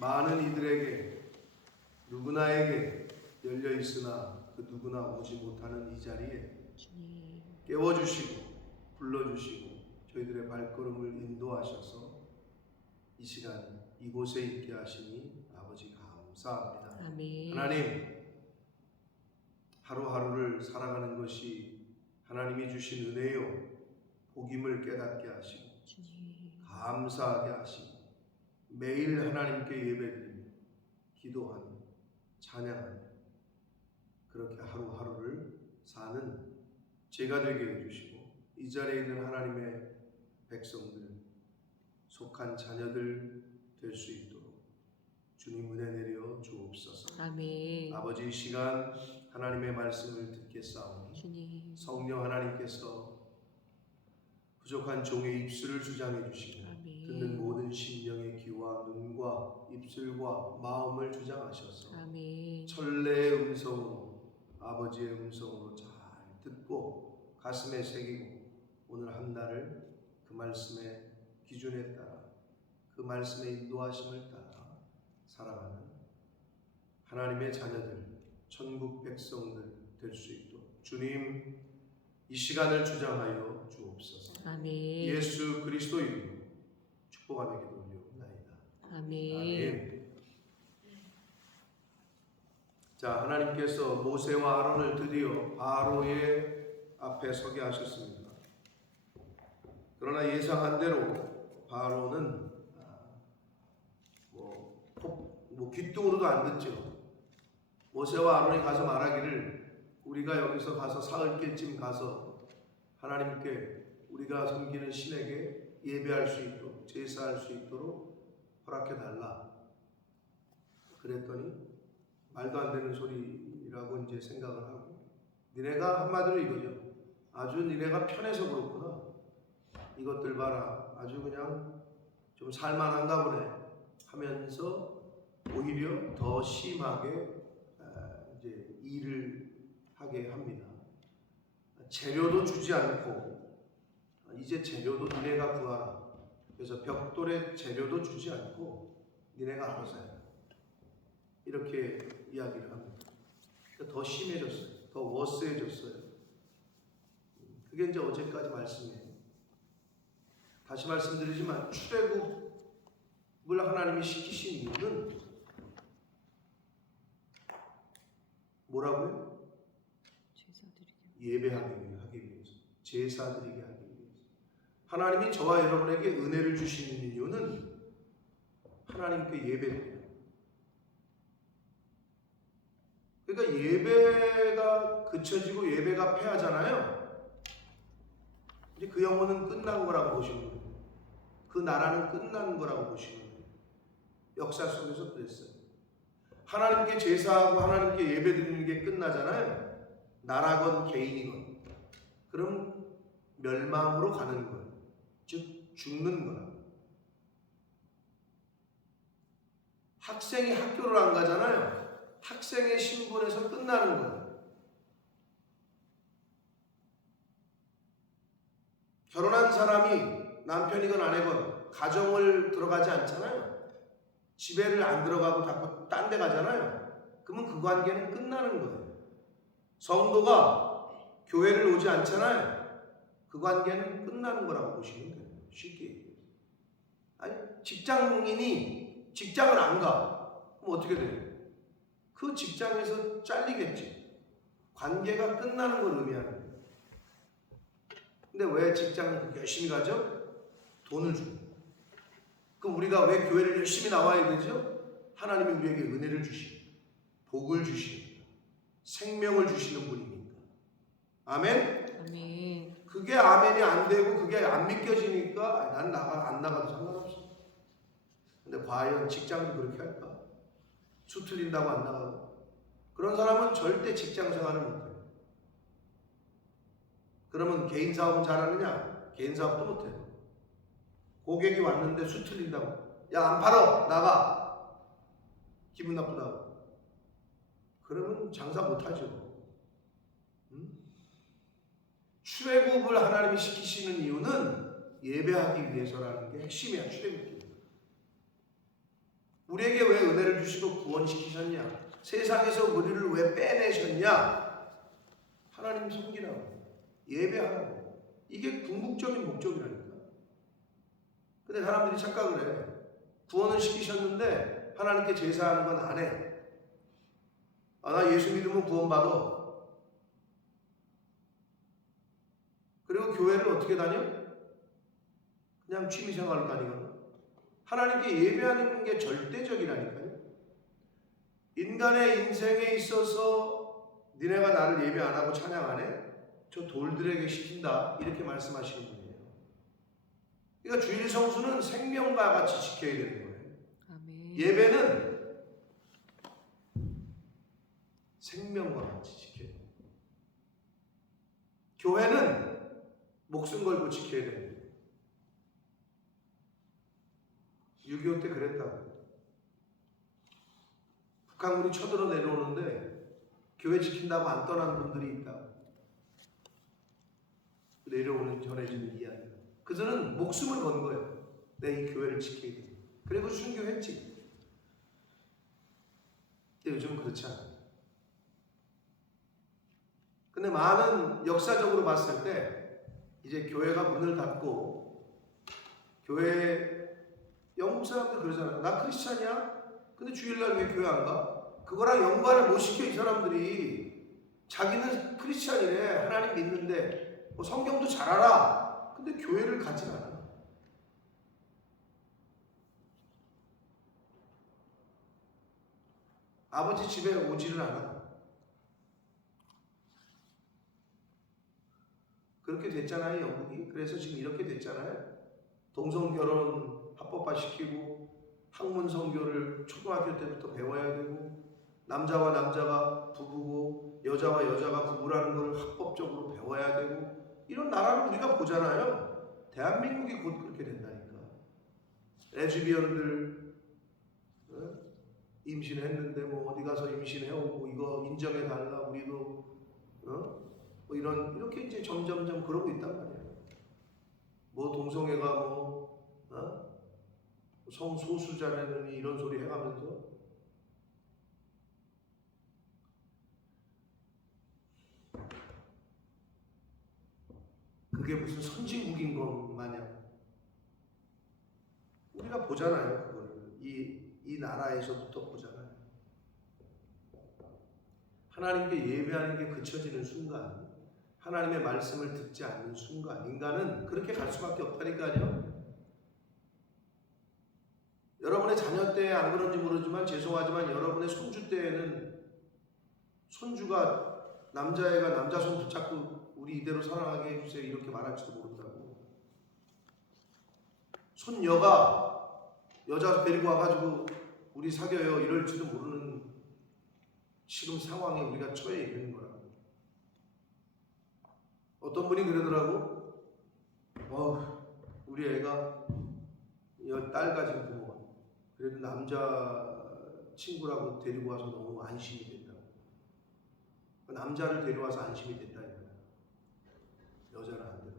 많은 이들에게 누구나에게 열려 있으나 그 누구나 오지 못하는 이 자리에 깨워주시고 불러주시고 저희들의 발걸음을 인도하셔서 이 시간 이곳에 있게 하시니 아버지 감사합니다. 아멘. 하나님, 하루하루를 살아가는 것이 하나님이 주신 은혜요 복임을 깨닫게 하시고 감사하게 하시고 매일 하나님께 예배드리며 기도하며 찬양하며 그렇게 하루하루를 사는 제가 되게 해주시고 이 자리에 있는 하나님의 백성들, 속한 자녀들 될 수 있도록 주님 은혜 내려 주옵소서. 아멘. 아버지, 이 시간 하나님의 말씀을 듣겠사오니 주님. 성령 하나님께서 부족한 종의 입술을 주장해 주시고 아멘. 듣는 모든 심령의 귀와 눈과 입술과 마음을 주장하셔서 아멘. 천래의 음성으로 아버지의 음성으로 잘 듣고 가슴에 새기고 오늘 한 날을 그 말씀의 기준에 따라 그 말씀의 인도하심을 따라 살아가는 하나님의 자녀들, 천국 백성들 될 수 있도록 주님 이 시간을 주장하여 주옵소서. 아멘. 예수 그리스도 이름으로 축복하며 기도드리옵나이다. 아멘. 아멘. 자, 하나님께서 모세와 아론을 드디어 바로의 앞에 서게 하셨습니다. 그러나 예상한 대로 바로는 귀뚱으로도 안 듣죠. 모세와 아론이 가서 말하기를 우리가 여기서 가서 사흘길쯤 가서 하나님께 우리가 섬기는 신에게 예배할 수 있도록 제사할 수 있도록 허락해 달라. 그랬더니 말도 안 되는 소리라고 이제 생각을 하고 니네가 한마디로 이거죠. 아주 니네가 편해서 그렇구나. 이것들 봐라. 아주 그냥 좀 살만한가 보네 하면서 오히려 더 심하게 이제 일을 하게 합니다. 재료도 주지 않고 이제 재료도 니네가 구하라. 그래서 벽돌에 재료도 주지 않고 니네가 알아서 해. 이렇게 이야기를 합니다. 더 심해졌어요. 더 워스해졌어요. 그게 이제 어제까지 말씀이에요. 다시 말씀드리지만 출애굽을 하나님이 시키신 이유는 뭐라고요? 예배하기 위해서, 제사드리게 하기 위해서. 하나님이 저와 여러분에게 은혜를 주시는 이유는 하나님께 예배드려요. 그러니까 예배가 그쳐지고 예배가 패하잖아요. 이제 그 영혼은 끝난 거라고 보시는 거예요. 그 나라는 끝난 거라고 보시는 거예요. 역사 속에서 그랬어요. 하나님께 제사하고 하나님께 예배드리는 게 끝나잖아요. 나라건 개인이건. 그럼 멸망으로 가는 거예요. 즉 죽는 거라. 학생이 학교를 안 가잖아요. 학생의 신분에서 끝나는 거예요. 결혼한 사람이 남편이건 아내건 가정을 들어가지 않잖아요. 집에를 안 들어가고 자꾸 딴 데 가잖아요. 그러면 그 관계는 끝나는 거예요. 성도가 교회를 오지 않잖아요. 그 관계는 끝나는 거라고 보시면 돼요. 쉽게 얘기해서. 아니, 직장인이 직장을 안 가. 그럼 어떻게 돼요? 그 직장에서 잘리겠지. 관계가 끝나는 걸 의미하는 거예요. 근데 왜 직장을 열심히 가죠? 돈을 주고. 그럼 우리가 왜 교회를 열심히 나와야 되죠? 하나님이 우리에게 은혜를 주시고 복을 주시고 생명을 주시는 분이니까. 아멘? 아멘. 그게 아멘이 안 되고 그게 안 믿겨지니까 난 안 나가도 상관없어. 근데 과연 직장도 그렇게 할까? 수 틀린다고 안 나가고. 그런 사람은 절대 직장 생활을 못해요. 그러면 개인 사업은 잘하느냐? 개인 사업도 못해요. 고객이 왔는데 수 틀린다고. 야, 안 팔어. 나가. 기분 나쁘다고. 그러면 장사 못하죠. 출애굽을 하나님이 시키시는 이유는 예배하기 위해서라는 게 핵심이야. 출애굽. 우리에게 왜 주시고 구원시키셨냐? 세상에서 우리를 왜 빼내셨냐? 하나님 섬기라고, 예배하라고. 이게 궁극적인 목적이라니까. 근데 사람들이 착각을 해. 구원을 시키셨는데 하나님께 제사하는 건 안 해. 나 예수 믿으면 구원받아. 그리고 교회를 어떻게 다녀? 그냥 취미생활로 다니거나. 하나님께 예배하는 게 절대적이라니까요. 인간의 인생에 있어서 니네가 나를 예배 안 하고 찬양 안 해? 저 돌들에게 시킨다. 이렇게 말씀하시는 분이에요. 그러니까 주일 성수는 생명과 같이 지켜야 되는 거예요. 아멘. 예배는 생명과 같이 지켜야 돼요. 교회는 목숨 걸고 지켜야 돼요. 6.25 때 그랬다고. 북한군이 쳐들어 내려오는데 교회 지킨다고 안 떠난 분들이 있다고. 내려오는 전해지는 이야기. 그들은 목숨을 건 거예요. 내 이 교회를 지켜야 돼. 그리고 순교했지. 근데 요즘은 그렇지 않아요. 근데 많은 역사적으로 봤을 때 이제 교회가 문을 닫고, 교회 영국 사람들 그러잖아요. 나 크리스찬이야? 근데 주일날 왜 교회 안 가? 그거랑 연관을 못 시켜. 이 사람들이 자기는 크리스찬이래, 하나님 믿는데 뭐 성경도 잘 알아. 근데 교회를 가지 않아. 아버지 집에 오지를 않아. 그렇게 됐잖아요, 영국이. 그래서 지금 이렇게 됐잖아요. 동성 결혼 합법화시키고 학문 성교를 초등학교 때부터 배워야 되고, 남자와 남자가 부부고 여자와 여자가 부부라는 걸 합법적으로 배워야 되고, 이런 나라를 우리가 보잖아요. 대한민국이 곧 그렇게 된다니까. 레즈비언들 임신했는데 뭐 어디 가서 임신해오고 이거 인정해달라, 우리도 뭐 이렇게 이제 점점점 그러고 있단 말이에요. 뭐 동성애가 뭐 성소수자라는 이런 소리 해가면서. 그게 무슨 선진국인 것 마냥. 우리가 보잖아요. 그거를 이 나라에서부터 보잖아요. 하나님께 예배하는 게 그쳐지는 순간, 하나님의 말씀을 듣지 않는 순간 인간은 그렇게 갈 수밖에 없다니까요. 여러분의 자녀 때 안 그런지 모르지만 죄송하지만 여러분의 손주 때에는 손주가 남자애가 남자 손 붙잡고 우리 이대로 사랑하게 해주세요 이렇게 말할지도 모른다고. 손녀가 여자 데리고 와가지고 우리 사귀어요 이럴지도 모르는 지금 상황에 우리가 처해 있는 거라고. 어떤 분이 그러더라고. 우리 애가 딸 가진 부모가 그래도 남자 친구라고 데리고 와서 너무 안심이 된다. 남자를 데려와서 안심이 됐다 이거야. 여자는 안 되고.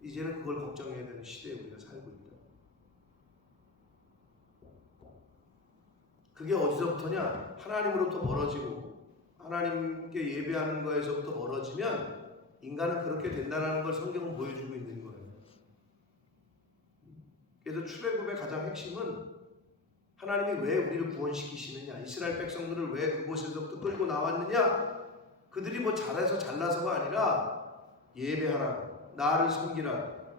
이제는 그걸 걱정해야 되는 시대에 우리가 살고 있다. 그게 어디서부터냐? 하나님으로부터 멀어지고 하나님께 예배하는 거에서부터 멀어지면 인간은 그렇게 된다는 걸 성경은 보여주고 있는 거예요. 그래서 출애굽의 가장 핵심은 하나님이 왜 우리를 구원시키시느냐, 이스라엘 백성들을 왜 그곳에서부터 끌고 나왔느냐, 그들이 뭐 잘해서 잘나서가 아니라 예배하라, 나를 섬기라.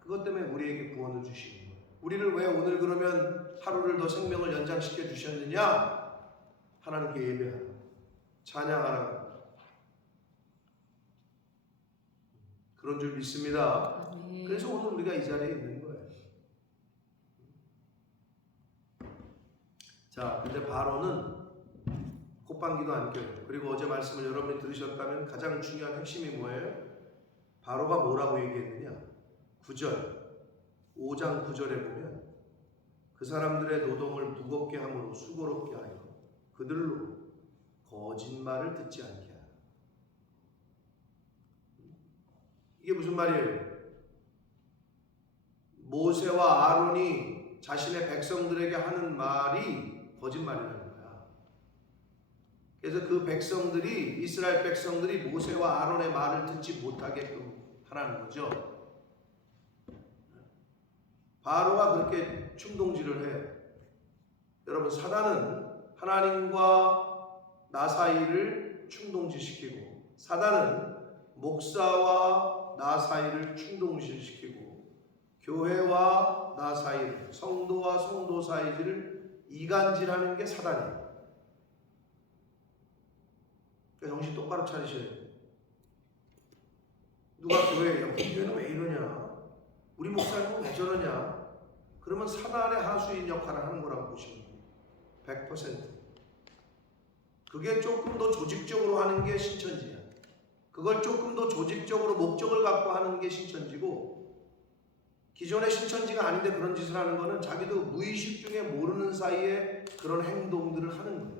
그것 때문에 우리에게 구원을 주시는 거예요. 우리를 왜 오늘 그러면 하루를 더 생명을 연장시켜 주셨느냐? 하나님께 예배하라, 찬양하라. 그런 줄 믿습니다. 그래서 오늘 우리가 이 자리에 있는 거예요. 자, 근데 바로는 콧방귀도 안 껴요. 그리고 어제 말씀을 여러분이 들으셨다면 가장 중요한 핵심이 뭐예요? 바로가 뭐라고 얘기했느냐? 9절, 5장 9절에 보면 그 사람들의 노동을 무겁게 함으로 수고롭게 하여 그들로 거짓말을 듣지 않게 하라. 이게 무슨 말이에요? 모세와 아론이 자신의 백성들에게 하는 말이 거짓말이라는 거야. 그래서 그 백성들이, 이스라엘 백성들이 모세와 아론의 말을 듣지 못하게끔 하라는 거죠. 바로가 그렇게 충동질을 해요. 여러분, 사단은 하나님과 나 사이를 충동질시키고, 사단은 목사와 나 사이를 충동질시키고, 교회와 나 사이를, 성도와 성도 사이를 이간질하는 게 사단이에요. 그러니까 정신 똑바로 차리셔야 돼요. 누가 교회에, 우리 교회는 왜 이러냐? 우리 목사님은 왜 저러냐? 그러면 사단의 하수인 역할을 하는 거라고 보시면 돼요. 100%. 그게 조금 더 조직적으로 하는 게 신천지야. 그걸 조금 더 조직적으로 목적을 갖고 하는 게 신천지고, 기존의 신천지가 아닌데 그런 짓을 하는 거는 자기도 무의식 중에 모르는 사이에 그런 행동들을 하는 거예요.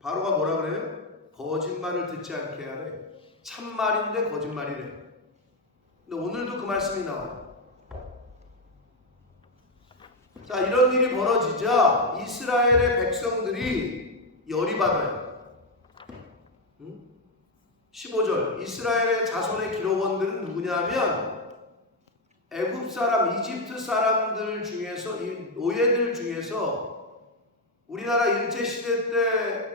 바로가 뭐라 그래요? 거짓말을 듣지 않게 하래. 참말인데 거짓말이래. 근데 오늘도 그 말씀이 나와요. 자, 이런 일이 벌어지자 이스라엘의 백성들이 열이 받아요. 15절, 이스라엘의 자손의 기록원들은 누구냐면 애굽 사람, 이집트 사람들 중에서, 이 노예들 중에서 우리나라 일제시대 때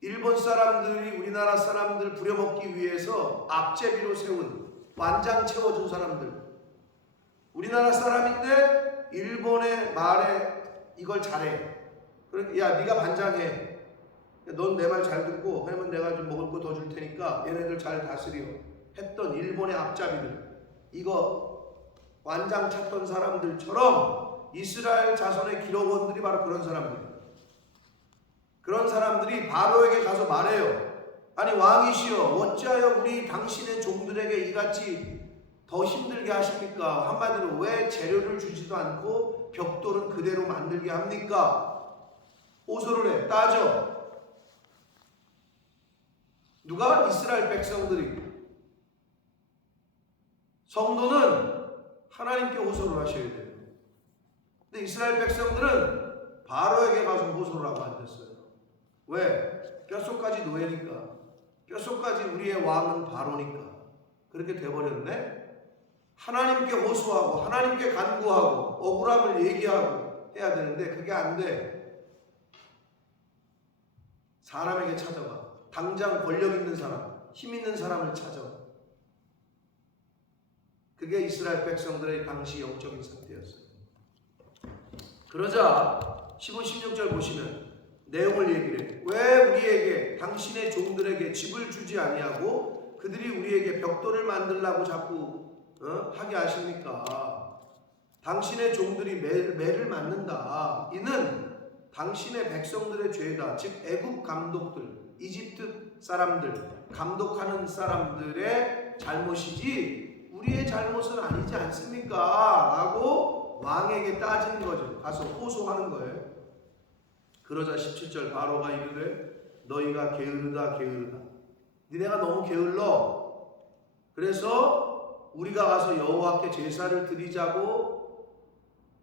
일본 사람들이 우리나라 사람들 부려먹기 위해서 앞제비로 세운, 완장 채워준 사람들, 우리나라 사람인데 일본의 말에 이걸 잘해. 그러니까 야, 네가 반장해. 넌 내 말 잘 듣고, 그러면 내가 좀 먹을 거 더 줄 테니까 얘네들 잘 다스려 했던 일본의 앞잡이들, 이거 완장 찾던 사람들처럼 이스라엘 자손의 기록원들이 바로 그런 사람들이에요. 그런 사람들이 바로에게 가서 말해요. 아니 왕이시여, 어찌하여 우리 당신의 종들에게 이같이 더 힘들게 하십니까? 한마디로 왜 재료를 주지도 않고 벽돌은 그대로 만들게 합니까? 호소를 해. 따져. 누가? 이스라엘 백성들이. 성도는 하나님께 호소를 하셔야 돼요. 근데 이스라엘 백성들은 바로에게 가서 호소를 하고 앉았어요. 왜? 뼛속까지 노예니까. 뼛속까지 우리의 왕은 바로니까. 그렇게 돼버렸네. 하나님께 호소하고 하나님께 간구하고 억울함을 얘기하고 해야 되는데 그게 안 돼. 사람에게 찾아가. 당장 권력 있는 사람, 힘 있는 사람을 찾아. 그게 이스라엘 백성들의 당시 영적인 상태였어요. 그러자 15, 16절 보시면 내용을 얘기를 해요. 왜 우리에게, 당신의 종들에게 집을 주지 아니하고 그들이 우리에게 벽돌을 만들라고 자꾸 하게 하십니까? 당신의 종들이 매를 맞는다. 이는 당신의 백성들의 죄다. 즉 애굽 감독들, 이집트 사람들, 감독하는 사람들의 잘못이지 우리의 잘못은 아니지 않습니까? 라고 왕에게 따지는 거죠. 가서 호소하는 거예요. 그러자 17절, 바로가 이르되 너희가 게으르다 게으르다. 니네가 너무 게을러. 그래서 우리가 가서 여호와께 제사를 드리자고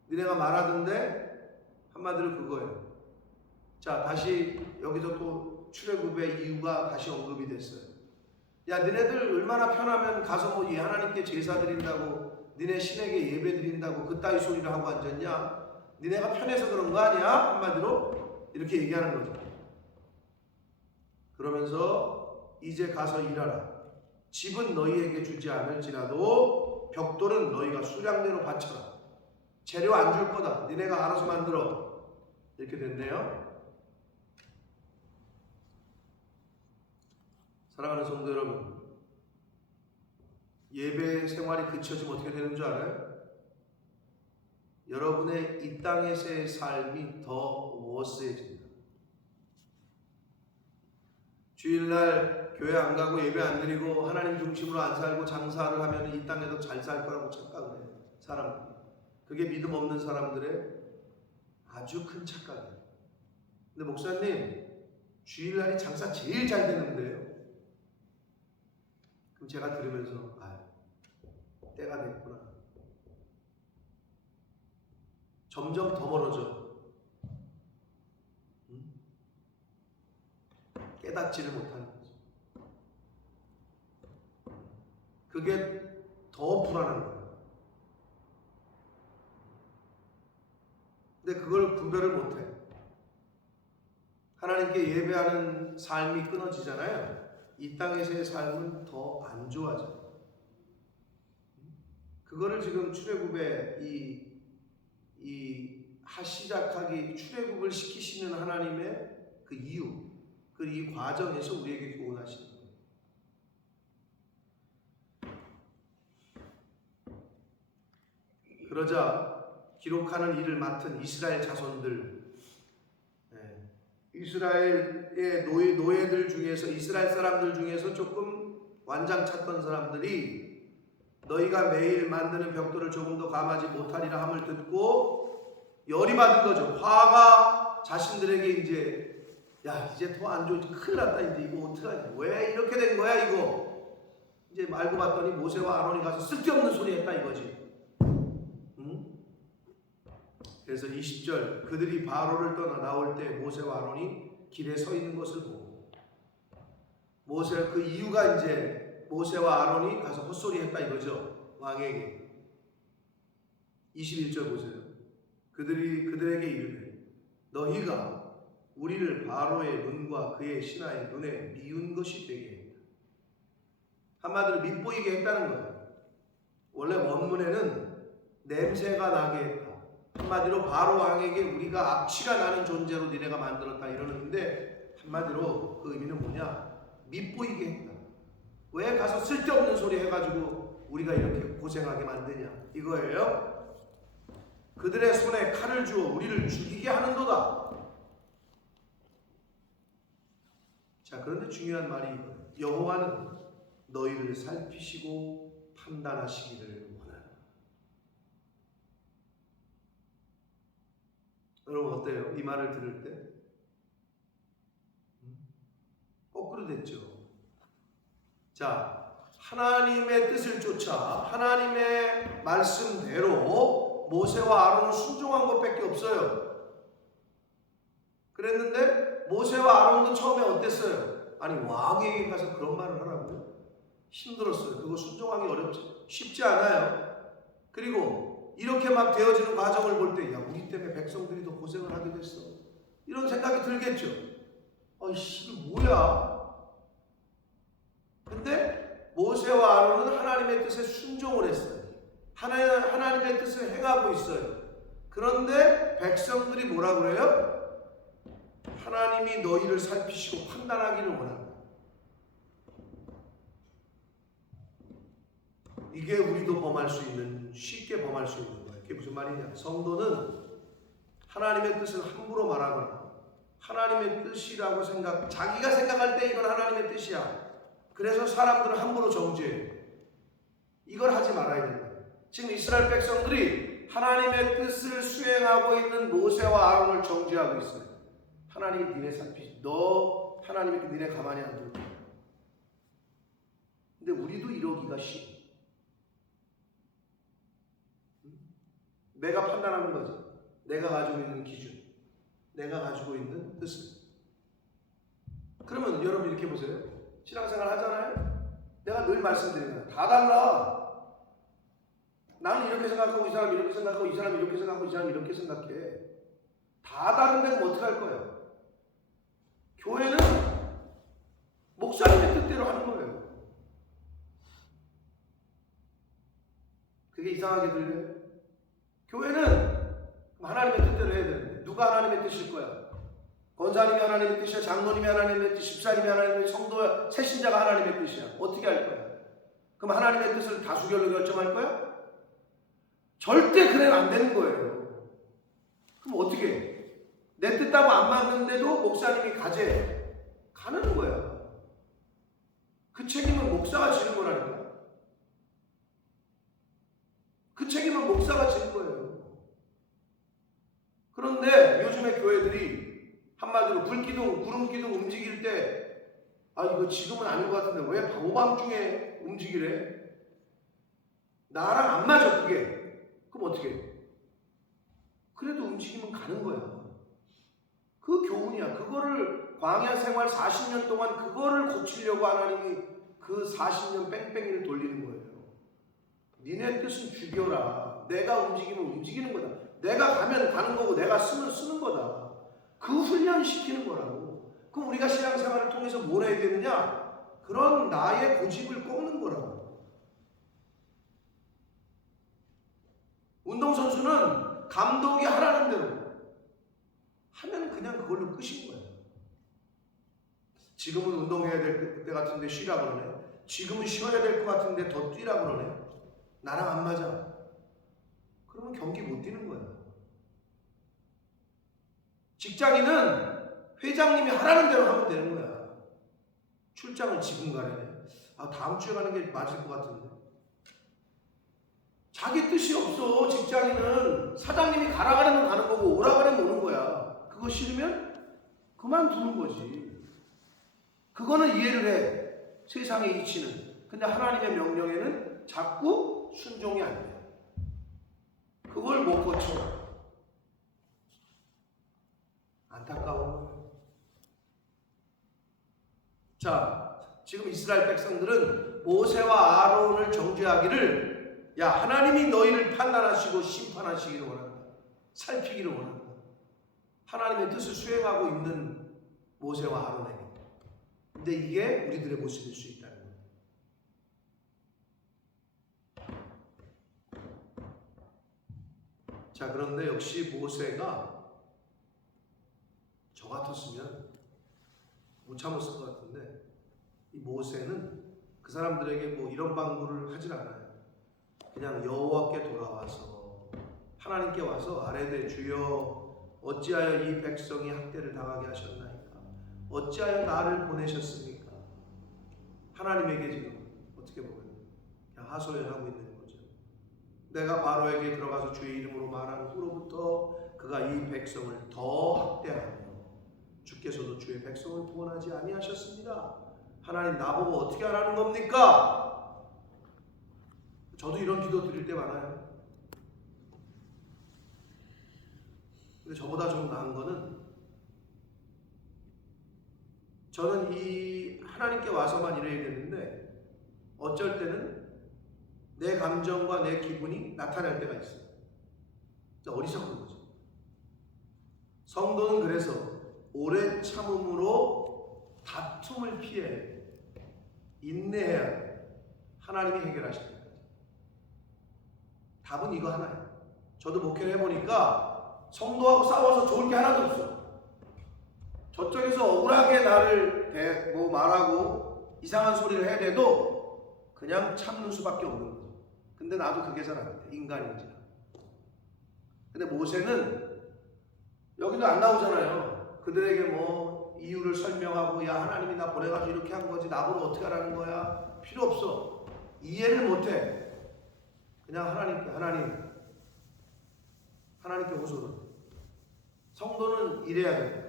니네가 말하던데, 한마디로 그거예요. 자, 다시 여기서 또 출애굽의 이유가 다시 언급이 됐어요. 야, 니네들 얼마나 편하면 가서 뭐 하나님께 제사 드린다고, 니네 신에게 예배 드린다고 그따위 소리를 하고 앉았냐? 니네가 편해서 그런 거 아니야? 한마디로 이렇게 얘기하는 거죠. 그러면서 이제 가서 일하라. 집은 너희에게 주지 않을지라도 벽돌은 너희가 수량대로 바쳐라. 재료 안 줄 거다. 니네가 알아서 만들어. 이렇게 됐네요. 사랑하는 성도 여러분, 예배 생활이 그쳐지면 어떻게 되는 줄 알아요? 여러분의 이 땅에서의 삶이 더 워스해집니다. 주일날 교회 안 가고 예배 안 드리고 하나님 중심으로 안 살고 장사를 하면 이 땅에도 잘 살 거라고 착각을 해요. 사람들이. 그게 믿음 없는 사람들의 아주 큰 착각이에요. 근데 목사님, 주일날이 장사 제일 잘 되는데요. 그럼 제가 들으면서 때가 됐구나. 점점 더 멀어져. 깨닫지를 못하는 거죠. 그게 더 불안한 거예요. 근데 그걸 구별을 못해. 하나님께 예배하는 삶이 끊어지잖아요. 이 땅에서의 삶은 더 안 좋아져. 그거를 지금 출애굽의 시작하기 출애굽을 시키시는 하나님의 그 이유, 그 이 과정에서 우리에게 교훈하시는 거예요. 그러자 기록하는 일을 맡은 이스라엘 자손들, 이스라엘의 노예들 중에서, 이스라엘 사람들 중에서 조금 완장 찾던 사람들이 너희가 매일 만드는 벽돌을 조금 더 감하지 못하리라 함을 듣고 열이 받은 거죠. 화가 자신들에게 이제, 야 이제 더 안 좋지, 큰일 났다, 이제 이거 어떡하지, 왜 이렇게 된 거야 이거. 이제 알고 봤더니 모세와 아론이 가서 쓸데없는 소리 했다 이거지. 그래서 20절, 그들이 바로를 떠나 나올 때 모세와 아론이 길에 서 있는 것을 보고, 모세, 그 이유가 이제 모세와 아론이 가서 헛소리 했다 이거죠, 왕에게. 21절 보세요. 그들에게 이르되 너희가 우리를 바로의 눈과 그의 신하의 눈에 미운 것이 되게 했다. 한마디로 밉보이게 했다는 거예요. 원래 원문에는 냄새가 나게 했다. 한마디로 바로 왕에게 우리가 악취가 나는 존재로 니네가 만들었다 이러는데, 한마디로 그 의미는 뭐냐, 밉보이게 했다. 왜 가서 쓸데없는 소리 해가지고 우리가 이렇게 고생하게 만드냐 이거예요. 그들의 손에 칼을 주어 우리를 죽이게 하는도다. 자, 그런데 중요한 말이 이거예요. 여호와는 너희를 살피시고 판단하시기를 원하노라. 여러분 어때요? 이 말을 들을 때 거꾸로 됐죠. 자, 하나님의 뜻을 쫓아 하나님의 말씀대로 모세와 아론은 순종한 것밖에 없어요. 그랬는데 모세와 아론도 처음에 어땠어요? 아니, 왕에게 가서 그런 말을 하라고요? 힘들었어요. 그거 순종하기 어렵지, 쉽지 않아요. 그리고 이렇게 막 되어지는 과정을 볼 때, 야, 우리 때문에 백성들이 더 고생을 하게 됐어, 이런 생각이 들겠죠. 아이씨, 이게 뭐야? 근데 모세와 아론은 하나님의 뜻에 순종을 했어요. 하나님의 뜻을 행하고 있어요. 그런데 백성들이 뭐라 그래요? 하나님이 너희를 살피시고 판단하기를 원한다. 이게 우리도 범할 수 있는, 쉽게 범할 수 있는 거예요. 그게 무슨 말이냐? 성도는 하나님의 뜻을 함부로 말하거나 하나님의 뜻이라고 자기가 생각할 때 이건 하나님의 뜻이야, 그래서 사람들을 함부로 정죄해요. 이걸 하지 말아야 된다. 지금 이스라엘 백성들이 하나님의 뜻을 수행하고 있는 모세와 아론을 정죄하고 있어요. 하나님이 니네 살피시, 너 하나님이 니네 가만히 안 둘 거야. 근데 우리도 이러기가 쉬워. 내가 판단하는 거지. 내가 가지고 있는 기준, 내가 가지고 있는 뜻을. 그러면 여러분 이렇게 보세요. 신앙생활 하잖아요. 내가 늘 말씀드리는 다 달라. 나는 이렇게 생각하고 이 사람 이렇게 생각하고 이 사람 이렇게 생각하고 이 사람 이렇게 생각해. 다 다른데 그럼 어떡할 거예요? 교회는 목사님의 뜻대로 하는 거예요. 그게 이상하게 들려요? 교회는 하나님의 뜻대로 해야 되는데, 누가 하나님의 뜻일 거야? 권사님이 하나님의 뜻이야? 장로님이 하나님의 뜻이야? 집사님이 하나님의 뜻이야? 성도야? 새신자가 하나님의 뜻이야? 어떻게 할 거야? 그럼 하나님의 뜻을 다수결로 결정할 거야? 절대 그래는 안 되는 거예요. 그럼 어떻게 해? 내 뜻하고 안 맞는데도 목사님이 가는 거야. 그 책임은 목사가 지는 거라니까. 그 책임은 목사가 지는 거예요. 그런데 요즘에 교회들이 한마디로 불기둥, 구름기둥 움직일 때, 이거 지금은 아닌 것 같은데 왜 오밤중에 움직이래? 나랑 안 맞아 그게. 그럼 어떻게 해? 그래, 움직이면 가는 거야. 그 교훈이야. 그거를 광야 생활 40년 동안 그거를 고치려고 하나님이 그 40년 뺑뺑이를 돌리는 거예요. 니네 뜻은 죽여라. 내가 움직이면 움직이는 거다. 내가 가면 가는 거고 내가 쓰면 쓰는 거다. 그 훈련 시키는 거라고. 그럼 우리가 신앙생활을 통해서 뭘 해야 되느냐? 그런 나의 고집을 꺾는 거라고. 운동선수는 감독이 하라는 대로 하면 그냥 그걸로 끝인 거예요. 지금은 운동해야 될 때 같은데 쉬라 그러네. 지금은 쉬어야 될 것 같은데 더 뛰라 그러네. 나랑 안 맞아. 그러면 경기 못 뛰는 거야. 직장인은 회장님이 하라는 대로 하면 되는 거야. 출장을 지금 가려네. 다음 주에 가는 게 맞을 것 같은데. 자기 뜻이 없어. 직장인은 사장님이 가라 그러면 가는 거고 오라 그러면 오는 거야. 그거 싫으면 그만두는 거지. 그거는 이해를 해. 세상의 이치는. 근데 하나님의 명령에는 자꾸 순종이 안 돼. 그걸 못 고쳐. 안타까운 거예요. 자, 지금 이스라엘 백성들은 모세와 아론을 정죄하기를, 야, 하나님이 너희를 판단하시고 심판하시기를 원한다. 살피기를 원한다. 하나님의 뜻을 수행하고 있는 모세와 아론에게. 근데 이게 우리들의 모습일 수 있다는 거예요. 자, 그런데 역시 모세가 저 같았으면 못 참았을 것 같은데, 이 모세는 그 사람들에게 뭐 이런 방구를 하질 않아요. 그냥 여호와께 돌아와서 하나님께 와서 아뢰되 주여 어찌하여 이 백성이 학대를 당하게 하셨나이까? 어찌하여 나를 보내셨습니까? 하나님에게 지금 어떻게 보면 그냥 하소연하고 있는 거죠. 내가 바로에게 들어가서 주의 이름으로 말한 후로부터 그가 이 백성을 더 학대하며 주께서도 주의 백성을 구원하지 아니하셨습니다. 하나님 나보고 어떻게 하라는 겁니까? 저도 이런 기도 드릴 때 많아요. 근데 저보다 좀 나은 거는, 저는 이 하나님께 와서만 이래야 되는데 어쩔 때는 내 감정과 내 기분이 나타날 때가 있어요. 어리석은 거죠. 성도는 그래서 오래 참음으로 다툼을 피해 인내해야 돼. 하나님이 해결하실 때까지. 답은 이거 하나예요. 저도 목회를 해보니까 성도하고 싸워서 좋을 게 하나도 없어. 저쪽에서 억울하게 나를 말하고 이상한 소리를 해야 돼도 그냥 참는 수밖에 없는 거죠. 근데 나도 그게 잘 안 돼. 인간인지라. 근데 모세는 여기도 안 나오잖아요. 그들에게 뭐 이유를 설명하고, 야, 하나님이 나 보내가지고 이렇게 한 거지 나보고 어떻게 하라는 거야? 필요 없어. 이해를 못해. 그냥 하나님께 호소를. 성도는 이래야 됩니다.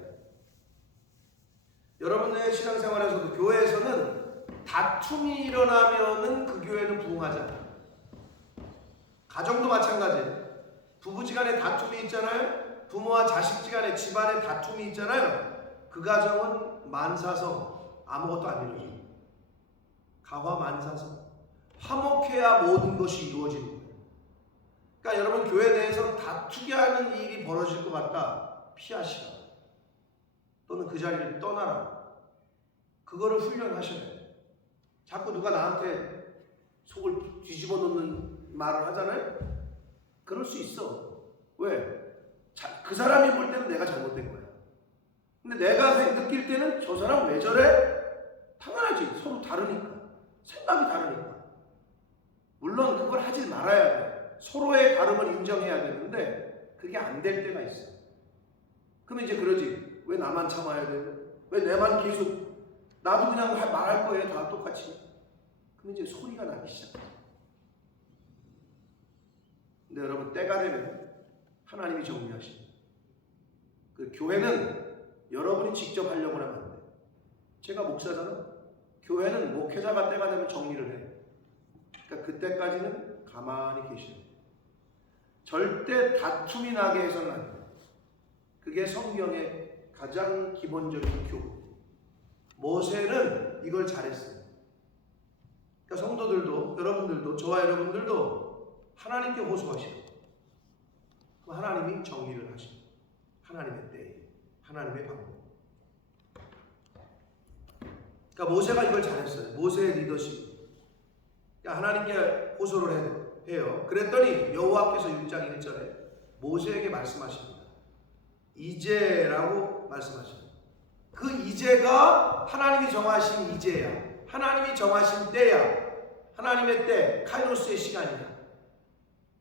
여러분의 신앙생활에서도, 교회에서는 다툼이 일어나면은 그 교회는 부흥하지 않아요. 가정도 마찬가지예요. 부부지간에 다툼이 있잖아요. 부모와 자식지간에 집안에 다툼이 있잖아요. 그 가정은 만사성, 아무것도 안 이루어져요. 가화만사성. 화목해야 모든 것이 이루어지는 거예요. 그러니까 여러분, 교회 내에서 다투게 하는 일이 벌어질 것 같다, 피하시라. 또는 그 자리를 떠나라. 그거를 훈련하셔야 돼요. 자꾸 누가 나한테 속을 뒤집어 놓는 말을 하잖아요. 그럴 수 있어. 왜? 그 사람이 볼 때는 내가 잘못된 거야. 근데 내가 느낄 때는 저 사람 왜 저래? 당연하지. 서로 다르니까. 생각이 다르니까. 물론 그걸 하지 말아야 돼. 서로의 다름을 인정해야 되는데 그게 안 될 때가 있어. 그럼 이제 그러지. 왜 나만 참아야 돼? 왜 내만 계속, 나도 그냥 말할 거예요. 다 똑같이. 그럼 이제 소리가 나기 시작해. 근데 여러분, 때가 되면 하나님이 정리하십니다. 그 교회는 여러분이 직접 하려고 하면 안 돼요. 제가 목사잖아. 교회는 목회자가 때가 되면 정리를 해. 그러니까 그때까지는 가만히 계셔야 돼요. 절대 다툼이 나게 해서는 안 돼요. 그게 성경의 가장 기본적인 교훈. 모세는 이걸 잘했어요. 그러니까 성도들도, 여러분들도, 저와 여러분들도 하나님께 호소하시고 하나님이 정리를 하시고 하나님의 때에, 하나님의 방법. 그러니까 모세가 이걸 잘했어요. 모세의 리더십. 그러니까 하나님께 호소를 해요. 그랬더니 여호와께서 6장 1절에 모세에게 말씀하십니다. 이제라고 말씀하십니다. 그 이제가 하나님이 정하신 이제야. 하나님이 정하신 때야. 하나님의 때, 카이로스의 시간이야.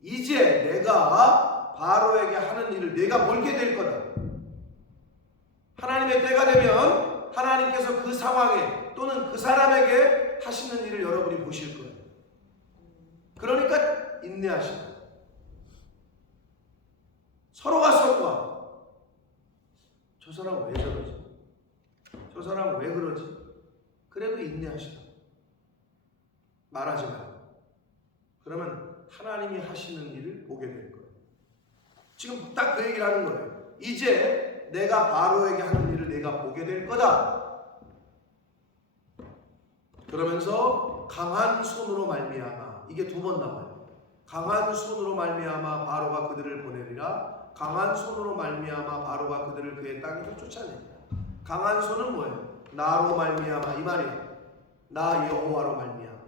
이제 내가 바로에게 하는 일을 내가 몰게 될 거다. 하나님의 때가 되면 하나님께서 그 상황에 또는 그 사람에게 하시는 일을 여러분이 보실 거예요. 그러니까 인내하시라. 서로가 서로가 저 사람 왜 저러지? 저 사람 왜 그러지? 그래도 인내하시라. 말하지 말고. 그러면 하나님이 하시는 일을 보게 될 거예요. 지금 딱 그 얘기를 하는 거예요. 이제 내가 바로에게 하는 일을 내가 보게 될 거다. 그러면서 강한 손으로 말미암아, 이게 두 번 나와요. 강한 손으로 말미암아 바로가 그들을 보내리라. 강한 손으로 말미암아 바로가 그들을 그의 땅에서 쫓아내리라. 강한 손은 뭐예요? 나로 말미암아, 이 말이에요. 나 여호와로 말미암아,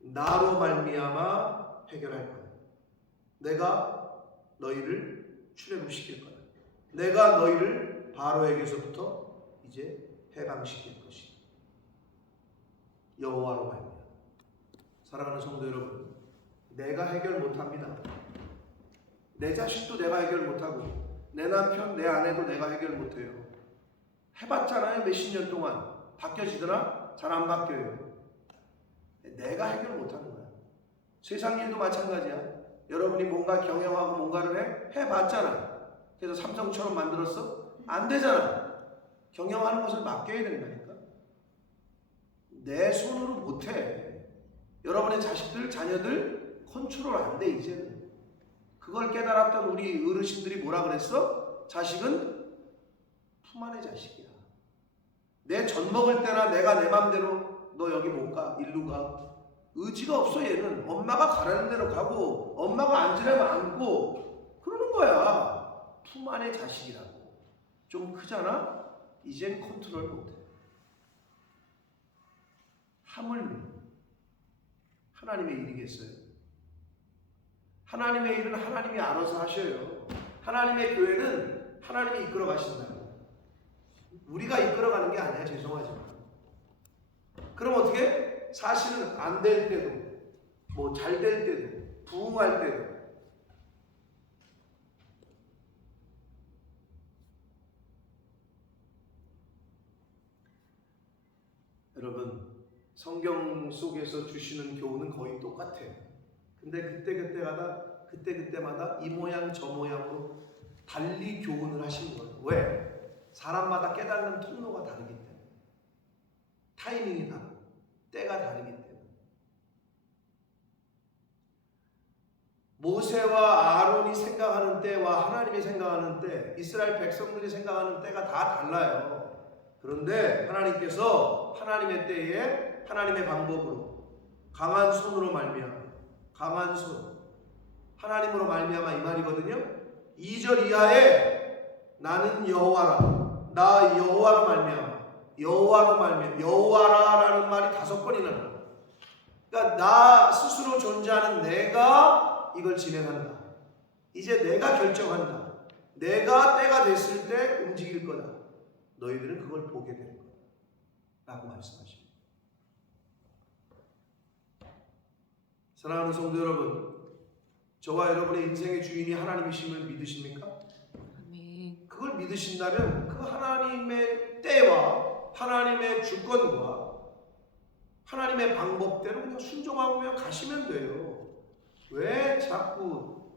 나로 말미암아 해결할 거야. 내가 너희를 출애굽시킬 거야. 내가 너희를 바로에게서부터 이제 해방시킬 것이다. 여호와로 말미암아. 사랑하는 성도 여러분, 내가 해결 못합니다. 내 자식도 내가 해결 못하고 내 남편, 내 아내도 내가 해결 못해요. 해봤잖아요. 몇십 년 동안. 바뀌어지더라? 잘 안 바뀌어요. 내가 해결 못하는 거야. 세상 일도 마찬가지야. 여러분이 뭔가 경영하고 뭔가를 해봤잖아. 그래서 삼성처럼 만들었어? 안 되잖아. 경영하는 것을 맡겨야 된다니까. 내 손으로 못해. 여러분의 자식들, 자녀들 컨트롤 안 돼, 이제는. 그걸 깨달았던 우리 어르신들이 뭐라 그랬어? 자식은 품 안의 자식이야. 내 젖 먹을 때나 내가 내 맘대로 너 여기 못 가, 일로 가. 의지가 없어, 얘는. 엄마가 가라는 대로 가고 엄마가 앉으려면 앉고 그러는 거야. 품 안의 자식이라고. 좀 크잖아? 이젠 컨트롤 못해. 하물며 하나님의 일이겠어요? 하나님의 일은 하나님이 알아서 하셔요. 하나님의 교회는 하나님이 이끌어 가신다고. 우리가 이끌어가는 게 아니야. 죄송하지만. 그럼 어떻게? 사실은 안 될 때도, 뭐 잘 될 때도, 부흥할 때도 여러분, 성경 속에서 주시는 교훈은 거의 똑같아요. 근데 그때마다 이 모양 저 모양으로 달리 교훈을 하시는 거예요. 왜? 사람마다 깨닫는 통로가 다르기 때문에. 타이밍이 다르고 때가 다르기 때문에. 모세와 아론이 생각하는 때와 하나님이 생각하는 때, 이스라엘 백성들이 생각하는 때가 다 달라요. 그런데 하나님께서 하나님의 때에 하나님의 방법으로 강한 손으로 말미암아, 강한 손, 하나님으로 말미암아 이 말이거든요. 2절 이하에 나는 여호와라, 나 여호와로 말미암아, 여호와로 말미암아, 여호와라라는 말이 5번이나 나와요. 그러니까 나 스스로 존재하는 내가 이걸 진행한다. 이제 내가 결정한다. 내가 때가 됐을 때 움직일 거다. 너희들은 그걸 보게 될 거다. 라고 말씀하십니다. 사랑하는 성도 여러분, 저와 여러분의 인생의 주인이 하나님이심을 믿으십니까? 아멘. 그걸 믿으신다면 그 하나님의 때와 하나님의 주권과 하나님의 방법대로 그냥 순종하고 가시면 돼요. 왜 자꾸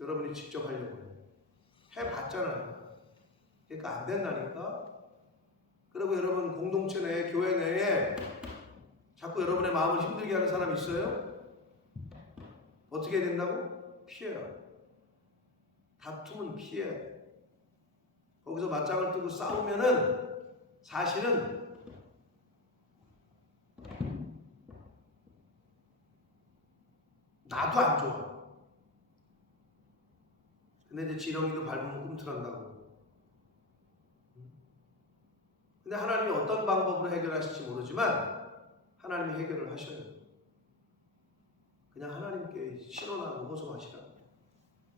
여러분이 직접 하려고 해요? 해봤잖아요. 그러니까 안 된다니까. 그리고 여러분 공동체 내에, 교회 내에 자꾸 여러분의 마음을 힘들게 하는 사람 있어요? 어떻게 해야 된다고? 피해요. 다툼은 피해야 돼. 거기서 맞짱을 뜨고 싸우면은 사실은 나도 안 좋아. 근데 이제 지렁이도 밟으면 꿈틀한다고. 근데 하나님이 어떤 방법으로 해결하실지 모르지만 하나님이 해결을 하셔요. 그냥 하나님께 신원하고 호소하시라.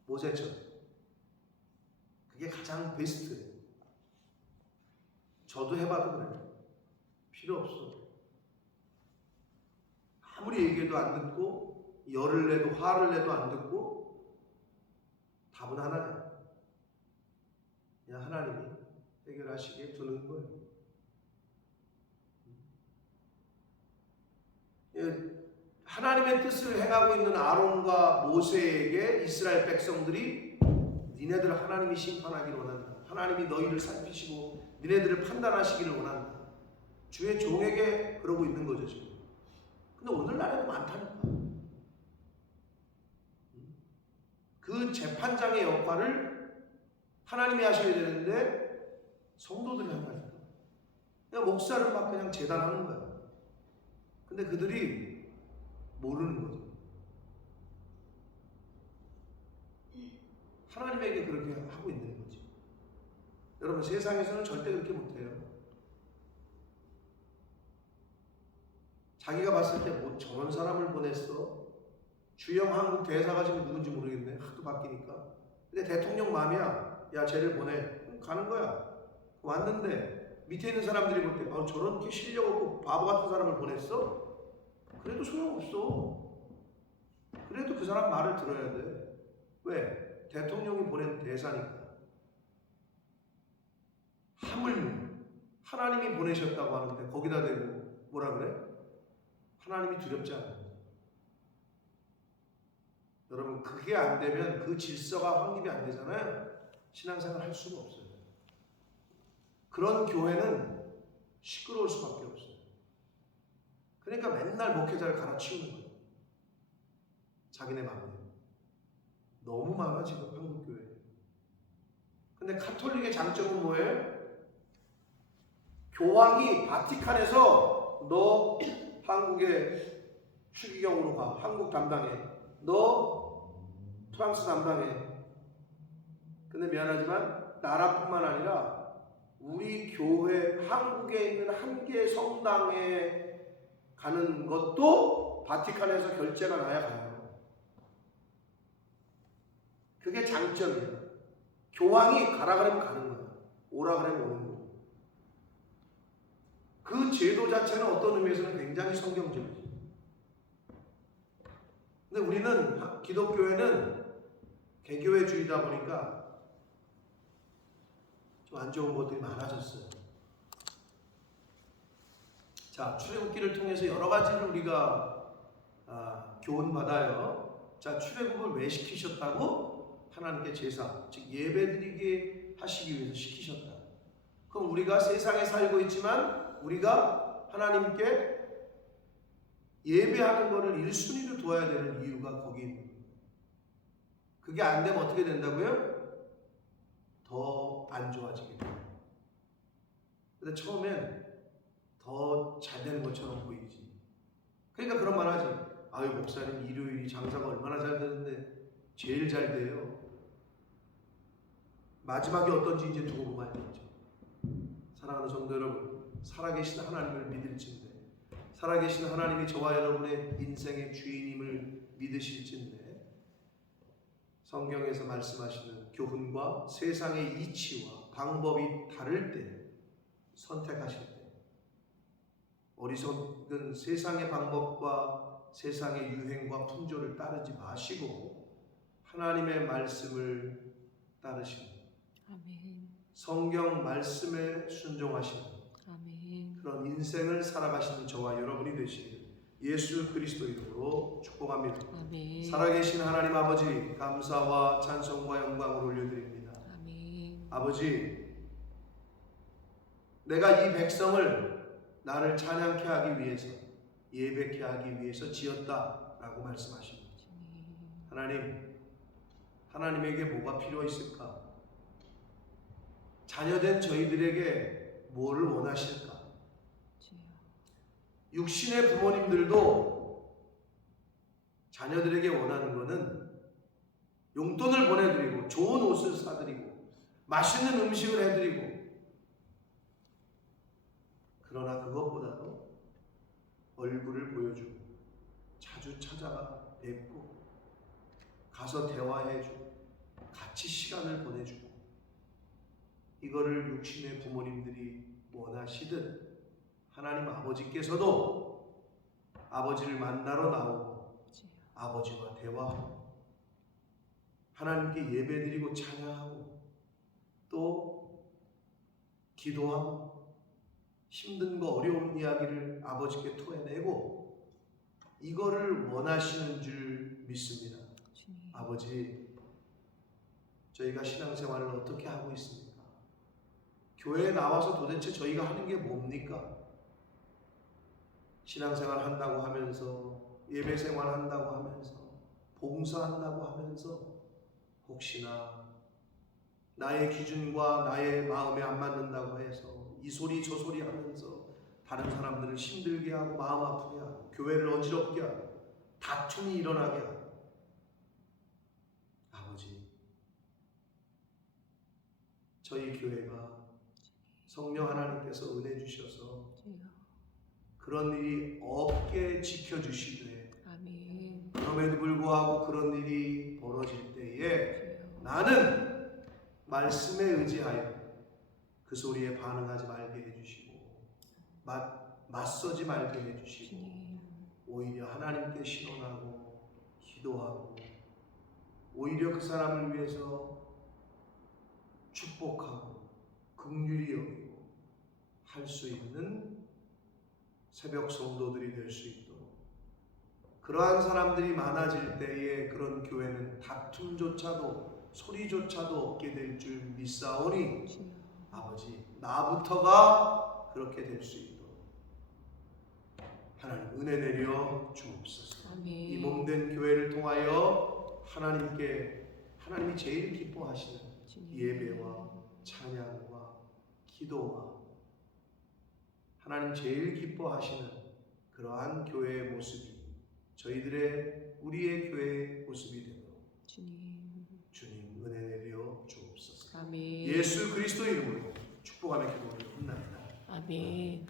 모세처럼. 그게 가장 베스트예요. 저도 해봐도 그래요. 필요 없어. 아무리 얘기해도 안 듣고 열을 내도 화를 내도 안 듣고 답은 하나예요. 그냥 하나님이 해결하시기에 두는 거예요. 하나님의 뜻을 행하고 있는 아론과 모세에게 이스라엘 백성들이 니네들 하나님이 심판하기를 원한다. 하나님이 너희를 살피시고 니네들을 판단하시기를 원한다. 주의 종에게 그러고 있는 거죠 지금. 근데 오늘날에도 많다니까. 그 재판장의 역할을 하나님이 하셔야 되는데 성도들이 한다니까. 그냥 목사를 막 그냥 재단하는 거야. 근데 그들이 모르는 거죠. 하나님에게 그렇게 하고 있는 거지. 여러분 세상에서는 절대 그렇게 못해요. 자기가 봤을 때 뭐 저런 사람을 보냈어. 주영 한국 대사가 지금 누군지 모르겠네. 하도 바뀌니까. 근데 대통령 마음이야. 야 쟤를 보내. 가는 거야. 왔는데 밑에 있는 사람들이 볼 때 저렇게 실력 없고 바보 같은 사람을 보냈어? 그래도 소용없어. 그래도 그 사람 말을 들어야 돼. 왜? 대통령이 보낸 대사니까. 하물며 하나님이 보내셨다고 하는데 거기다 대고 뭐라 그래? 하나님이 두렵지 않아요. 여러분 그게 안 되면 그 질서가 확립이 안 되잖아요. 신앙생활 할 수가 없어요. 그런 교회는 시끄러울 수밖에 없어요. 그러니까 맨날 목회자를 갈아치우는 거예요. 자기네 마음에. 너무 많아 지금 한국 교회. 근데 카톨릭의 장점은 뭐예요? 교황이 바티칸에서 너 한국의 추기경으로 가. 한국 담당해. 너 프랑스 담당해. 근데 미안하지만 나라뿐만 아니라 우리 교회 한국에 있는 한 개 성당에 가는 것도 바티칸에서 결제가 나야 가요. 그게 장점이에요. 교황이 가라 그러면 가는 거야. 오라 그러면 오는 거야. 그 제도 자체는 어떤 의미에서는 굉장히 성경적이죠. 근데 우리는 기독교회는 개교회주의다 보니까 좀 안 좋은 것들이 많아졌어요. 자, 출애굽기를 통해서 여러 가지를 우리가 교훈받아요. 자, 출애굽을 왜 시키셨다고? 하나님께 제사, 즉 예배드리게 하시기 위해서 시키셨다. 그럼 우리가 세상에 살고 있지만 우리가 하나님께 예배하는 것을 1순위로 두어야 되는 이유가 거기 있는 거예요. 그게 안 되면 어떻게 된다고요? 더 안 좋아지게 돼요. 근데 처음엔 더 잘 되는 것처럼 보이지. 그러니까 그런 말 하지. 아유 목사님 일요일이 장사가 얼마나 잘 되는데 제일 잘 돼요. 마지막이 어떤지 이제 두고 보면 알겠죠. 사랑하는 성도 여러분, 살아계신 하나님을 믿을진데, 살아계신 하나님이 저와 여러분의 인생의 주인임을 믿으실진데, 성경에서 말씀하시는 교훈과 세상의 이치와 방법이 다를 때 선택하실 때 어리석은 세상의 방법과 세상의 유행과 풍조를 따르지 마시고 하나님의 말씀을 따르시고 아멘. 성경 말씀에 순종하시는 아멘. 그런 인생을 살아가시는 저와 여러분이 되시길 예수 그리스도 이름으로 축복합니다. 아멘. 살아계신 하나님 아버지 감사와 찬송과 영광을 올려드립니다. 아멘. 아버지 내가 이 백성을 나를 찬양케 하기 위해서 예배케 하기 위해서 지었다라고 말씀하십니다. 하나님에게 뭐가 필요 있을까? 자녀된 저희들에게 뭐를 원하실까? 주여. 육신의 부모님들도 자녀들에게 원하는 것은 용돈을 보내드리고 좋은 옷을 사드리고 맛있는 음식을 해드리고, 그러나 그것보다도 얼굴을 보여주고 자주 찾아가 뵙고 가서 대화해주고 같이 시간을 보내주고, 이거를 육신의 부모님들이 원하시듯 하나님 아버지께서도 아버지를 만나러 나오고 주여. 아버지와 대화하고 하나님께 예배드리고 찬양하고 또 기도하고 힘든 거 어려운 이야기를 아버지께 토해내고, 이거를 원하시는 줄 믿습니다. 주님. 아버지, 저희가 신앙생활을 어떻게 하고 있습니까? 교회에 나와서 도대체 저희가 하는 게 뭡니까? 신앙생활 한다고 하면서, 예배생활 한다고 하면서, 봉사한다고 하면서 혹시나 나의 기준과 나의 마음에 안 맞는다고 해서 이 소리 저 소리 하면서 다른 사람들을 힘들게 하고 마음 아프게 하고 교회를 어지럽게 하고 다툼이 일어나게 하고, 아버지, 저희 교회가 성령 하나님께서 은혜 주셔서 주여. 그런 일이 없게 지켜주시되, 아멘. 그럼에도 불구하고 그런 일이 벌어질 때에 주여. 나는 말씀에 의지하여 그 소리에 반응하지 말게 해주시고 맞서지 말게 해주시고, 주님. 오히려 하나님께 신원하고 기도하고 오히려 그 사람을 위해서 축복하고 긍휼히 여기고 할 수 있는 새벽 성도들이 될 수 있도록, 그러한 사람들이 많아질 때에 그런 교회는 다툼조차도 소리조차도 없게 될 줄 믿사오니, 주여. 아버지, 나부터가 그렇게 될 수 있도록 하나님 은혜 내려 주옵소서. 아멘. 이 몸된 교회를 통하여 하나님이 제일 기뻐하시는 주님. 예배와 찬양과 기도와 하나님 제일 기뻐하시는 그러한 교회의 모습이 우리의 교회의 모습이 되도록 주님 은혜 내려 주옵소서. 아멘. 예수 그리스도의 이름으로 축복하며 기도를 합니다. 아멘.